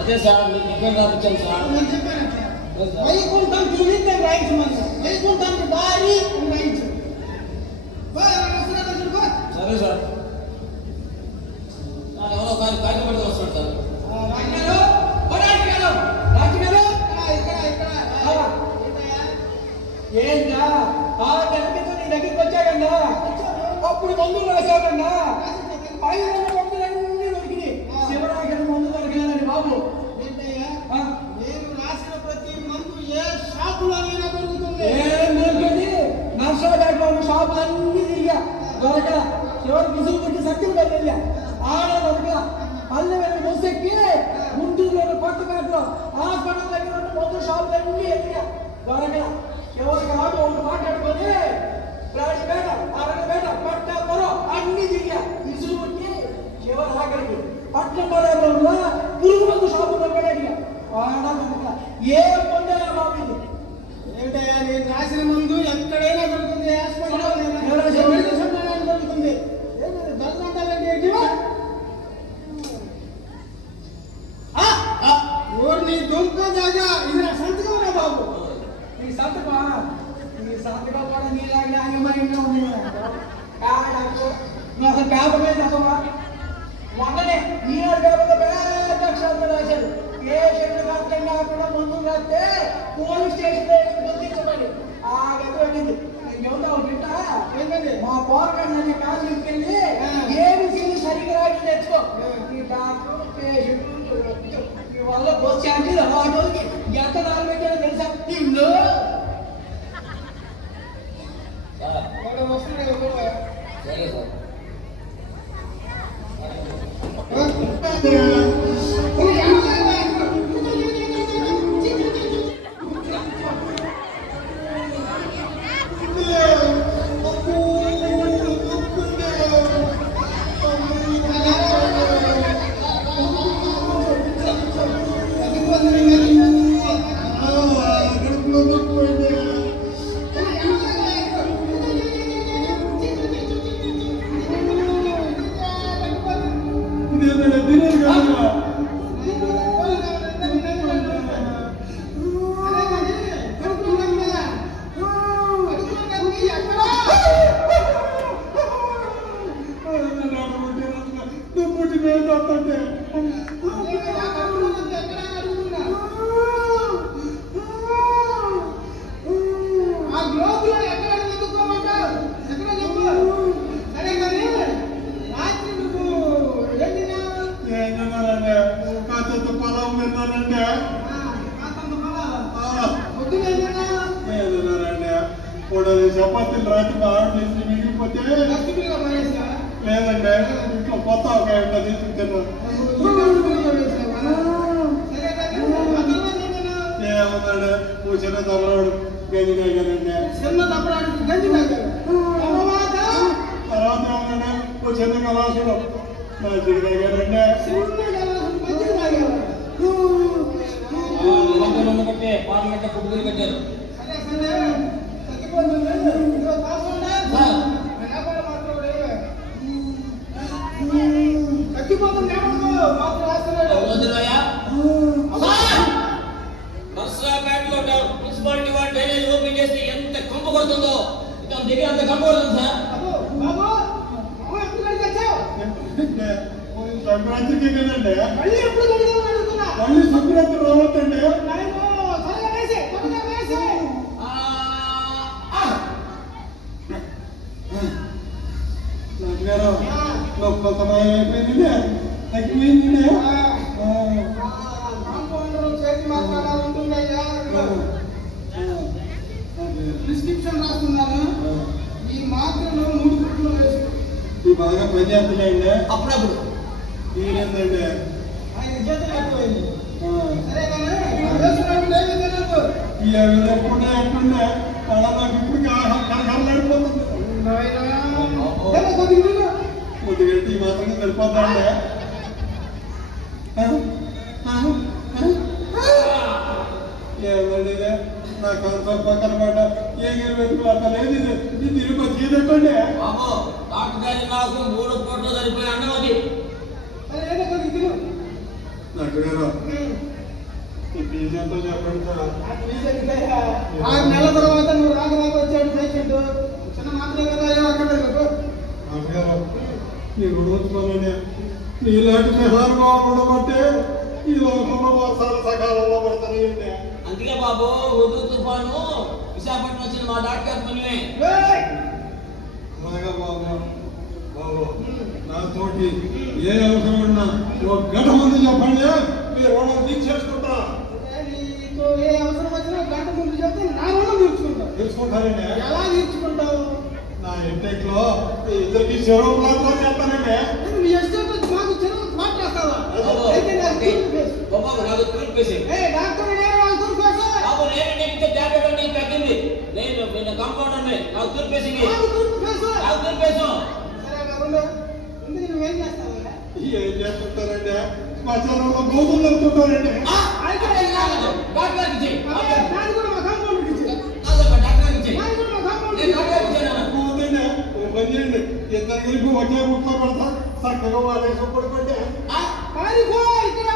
అదే సార్ మీకు ఇక్కడ రాపించాను సార్. నేను చెప్పాను వైకుంఠం తిరిగి రాయించమని సార్. వైకుంఠానికి దారి రాయించు. సరే సార్. ఎవరో కాయపడి వస్తాడు సార్. ఏంటా ఆ గణపతి నీ దగ్గరికి వచ్చాడన్నా, అప్పుడు మందులు రాశాడన్నా, 500 మందులన్నీ దొరికినాయి. శివరాగని మందు దొరికినానండి బాబు. నేను రాసిన ప్రతి మందు ఏ షాపులోనైనా దొరుకుతుంది. ఏం దొరికింది? నర్సరాబాద్లో ఉన్న షాపులన్నీ తిరిగా దొరక చివరికి విసుగు పెట్టి సత్యం వెళ్ళా ఆడ దొరక పల్లె వెళ్ళి మూసెక్కి గుంటూరులో కొత్తపేటలో హాస్పిటల్ దగ్గర ఉన్న మందు షాపులన్నీ ఎదిగా దొరక చివరికి ఆటో ఒకటి మాట్లాడుకొని రాజపేట అరగపేట పట్టాపురం అన్ని తిరిగా విసుగు పెట్టి చివరి ఆఖరికి పట్నం పల్లెలో పురుగు మందు షాపులో అడిగా ఏ పొందేలా బాబు ఇది ఏమిటయ్యా? నేను రాసిన ముందు ఎక్కడైనా దొరుకుతుంది, దొరుకుతుంది. నీ దొంగ దాగా ఇది నా సంతకం రా బాబు. నీ సంతకమా? నీ సంతకం కూడా నీలాగా మరి ఉంది. నువ్వు అసలు పేపర్ మీద చదవా? మొన్ననే ఈనాడు పేపర్లో పెద్ద అక్షరాలతో రాశాడు, ఏ షెడ్లు అర్థం కాకుండా ముందుకు రాస్తే పోలీస్ స్టేషన్ గుర్తించమని. ఆ గది పడింది. ఏంటంటే మా పోరగాడు నన్ను కాలేజీకి వెళ్ళి ఏబిసిలు సరిగ్గా రాసి తెచ్చుకో. ఈ డాక్టర్ పేషెంట్ వల్ల వచ్చి రోజుకి ఎంత దారి పెట్టారో తెలుసా? ఇల్లు చపాతీలు రాత్రి ఆర్డర్ చేసి మిగిలిపోతే లేదండి ఇంట్లో కొత్త ఒక తీసుకున్నాను. ఏమన్నాడు? ఓ చిన్న తమరాడు గంజి తాగానండి. తర్వాత ఏమన్నాడు? ఓ చిన్న కళాశాల మంచిది తాగానండి. పార్లమెంట్ కుటుంబులు కట్టారు. మున్సిపాలిటీ వాడు డ్రైనేజ్ ఓపెన్ చేస్తే ఎంత కంప కొడుతుందో ఇతని దగ్గర అంత కంప కొడుతుంది సార్. సంక్రాంతికి కదండి, మళ్ళీ సంక్రాంతి రావద్దండి. ప్రిస్క్రిప్షన్ రాస్తున్నాను. ఈ మాత్రలు 3 గుడ్లు వేసి బాగా పనిచేస్తున్నాయండి. అప్పుడప్పుడు ఏంటంటే ఆయన చేతులు ఎక్కువైంది. సరే కానీ లేకుండా ఎట్లుండే అలా నాకు ఇప్పుడు కనకరలాడిపోతుంది. కొద్దిగంటే ఈ మాత్రం సరిపోతాండే. ఏమండి నాకు అంత పక్కన మాట ఏ గిరి వెతుకు అట్లా లేదు. ఇది తిరుపతి చీదట్టండి. బాబు డాక్టర్ గారి నాకు 3 పూటలు సరిపోయి అన్నం అది. డాక్టర్ గారు ఈ ఫీజు ఎంతో చెప్పండి సార్. 6 నెలల తర్వాత నువ్వు రాక వచ్చాడు పేషెంట్. చిన్న మాత్రమే కదా అక్కడ డాక్టర్ గారు నీ రుణోత్సవాలని నీలాంటి మహానుభావులు ఉండబట్టే ఈ లోకంలో వర్షాలు సకాలంలో పడతాయి. అందుకే బాబు ఉదు తుఫాను విశాఖపట్నం వచ్చిన మా డాక్టర్ పనివే. అలాగా బాబు బాబు నాతోటి ఏ అవసరం ఉన్నా ఒక గంట ముందు చెప్పండి, మీరు రుణం తీర్చేసుకుంటా. నీకు ఏ అవసరం వచ్చినా గంట ముందు చెప్తే నా రుణం తీర్చుకుంటావు. తెలుసుకుంటారండి. ఎలా తీర్చుకుంటావు? నా ఇంటెక్ లో ఇద్దరికి చెరువు ప్లాట్ చేస్తానండి. మీ ఎస్టేట్ వచ్చి మాకు చెరువు ప్లాట్ చేస్తావా? అయితే బాబు నాకు తూర్పు పేసి డాక్టర్ బాబు నేను నీకు జాగ్రత్త నీకు తగ్గింది. నేను నిన్న కాంపౌండర్ నాకు తూర్పు పేసి నాకు తూర్పు పేసాం. నువ్వేం చేస్తావు? ఏం చేస్తుంటారండి? శ్మశానంలో గోతులు నడుపుతుంటారండి. డాక్టర్కి చెయ్యి దాని కూడా మా కాంపౌండర్కి ఇచ్చి డాక్టర్కి చెయ్యి దాని కూడా మా కాంపౌండర్కి నేను డాక్టర్కి చెయ్యి. పోతుండే ఓ పని చేయండి, ఇద్దరు కలిపి ఒకే ముట్లో పడతా చక్కగా వాళ్ళే పడుకోండి. పారిపో ఇక్కడ